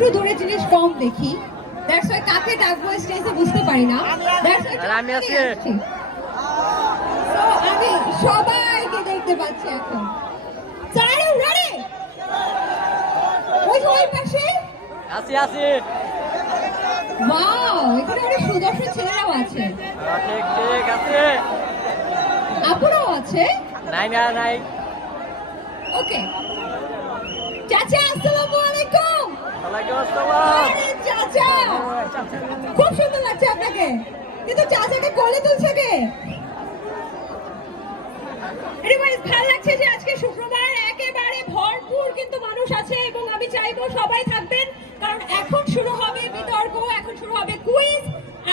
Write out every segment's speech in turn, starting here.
একটু দূরে জিনিস কম দেখি, দ্যাটস ওয়াই কাকে ডাকবো স্টেজে বুঝতে পারি না। আমি আছি, আমি সবাইকে দেখতে পাচ্ছি এখন। চারু রেডি? ওই পাশে আছি। ওয়াও, এখানে অনেক সুদর্শন ছেলেরাও আছে। ঠিক আছে। আপুরাও আছে? নাই। ওকে। চাচা আসসালামু আলাইকুম। ওয়ালাইকুম আসসালাম। আরে চাচা, খুব সুন্দর লাগছে আপনাকে, কিন্তু চাচাকে কোলে তুলছে কে? এনিওয়েজ, ভালো লাগছে যে আজকে শুক্রবার একেবারে ভরপুর কিন্তু মানুষ আছে এবং আমি চাইবো সবাই থাকবেন, কারণ এখন শুরু হবে বিতর্ক, এখন শুরু হবে কুইজ।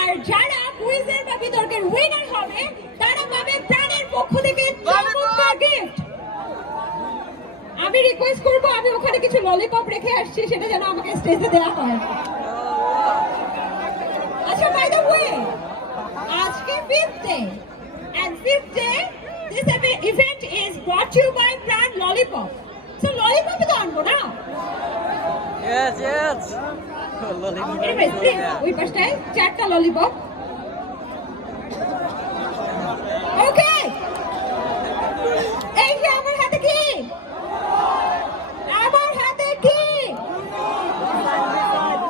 আর যারা কুইজের বা বিতর্কের উইনার হবে তারা পাবে প্রাণের পক্ষ থেকে চমৎকার গিফট। আমি রিকোয়েস্ট করব, আমি ওখানে কিছু ললিপপ রেখে আসছি, সেটা যেন আমাকে স্টেজে দেওয়া হয়। আচ্ছা, বাই দ্য ওয়ে, আজকে 5th day, and 5th day this event is brought to you by Pran Lollipop. So lollipop তো আনবো না? Yes. Anyways, please, ওই পাশটায় 4টা ললিপপ। ওকে, এই যে আমার হাতে কি?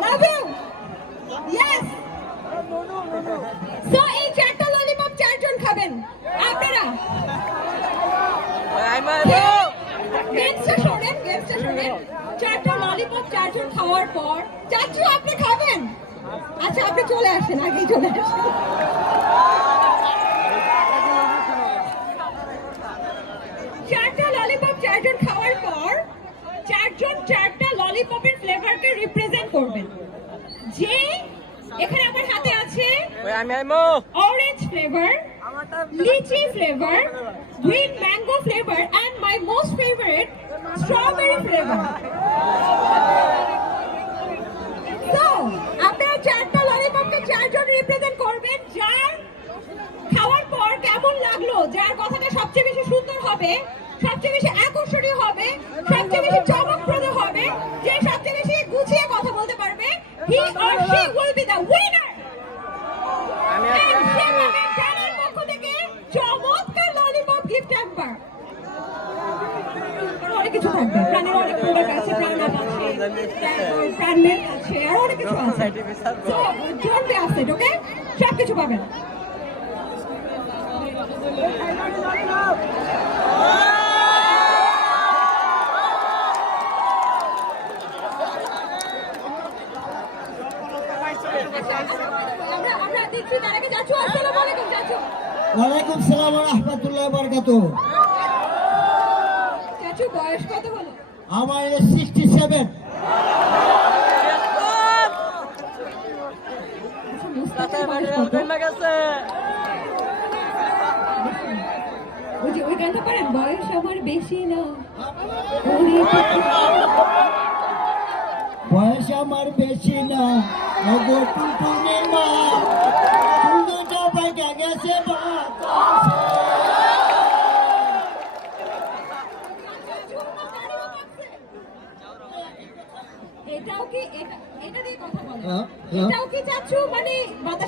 Love you. Yes. So এই 4টা ললিপপ 4 জন খাবেন আপনারা। গেমসটা শোনেন। 4টা ললিপপ 4 জন খাওয়ার পর চাচু আপনি খাবেন? আচ্ছা, আপনি চলে আসেন, আগেই চলে আসেন। 4টা ললিপপ 4 জন খাওয়ার পর 4 জন 4টা ললিপপের ফ্লেভারকে রিপ্রেজেন্ট করবেন। যে এখানে আমার হাতে আছে orange flavour, litchi flavour, green mango flavour, and my most favourite strawberry flavour. So আপনারা 4টা ললিপপকে 4 জন রিপ্রেজেন্ট করবেন। যার খাওয়ার পর কেমন লাগলো, যার কথাটা সবচেয়ে বেশি সুন্দর হবে, সবচেয়ে বেশি আকর্ষণীয় হবে, সবচেয়ে বেশি চমকপ্রদ হবে, যে সবচেয়ে বেশি গুছিয়ে কথা বলতে পারবে, he or she will be the winner. প্রাণের পক্ষ থেকে চমৎকার ললিপপ গিফট হ্যাম্পার। অনেক কিছু থাকবে, প্রাণের অনেক প্রোডাক্ট আছে, প্রাণের আছে, আর অনেক কিছু আছে। সো ডোন্ট বি আপসেট, ওকে? সব কিছু পাবেন। ওয়ালাইকুম সালাম ওয়া রাহমাতুল্লাহি ওয়া বারাকাতুহু। চাচু বয়স কত হলো? আমার 67। ওই গানটা পারেন, বয়স আমার বেশি না, বয়স আমার বেশি না, ওগো টুনটুনি মা, টুনটুনিটা পাইকা গেছে এটাও কি এটা দিয়ে কথা বলে? এটাও কি চাচ্ছু মানে বাতাস